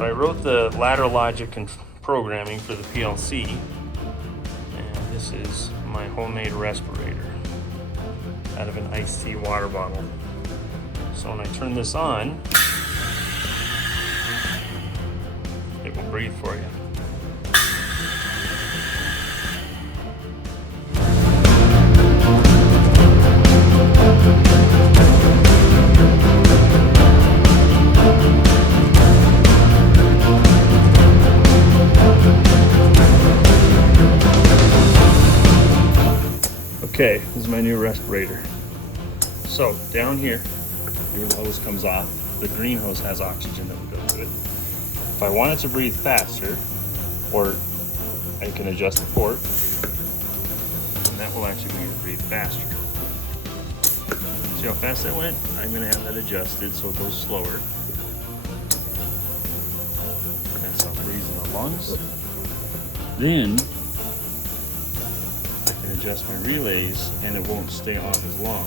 So I wrote the ladder logic and programming for the PLC, and this is my homemade respirator out of an iced tea water bottle. So when I turn this on, it will breathe for you. Okay, this is my new respirator. So down here, your hose comes off. The green hose has oxygen that would go to it. If I want it to breathe faster, or I can adjust the port, and that will actually make it breathe faster. See how fast that went? I'm going to have that adjusted so it goes slower. That's how it breathes in the lungs. Then adjust my relays and it won't stay on as long.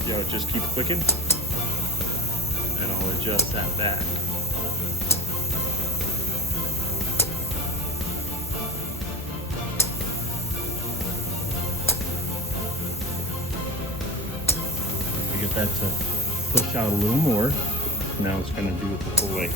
See how it just keeps clicking? And I'll adjust that back. We get that to push out a little more. Now it's going to do it the full way.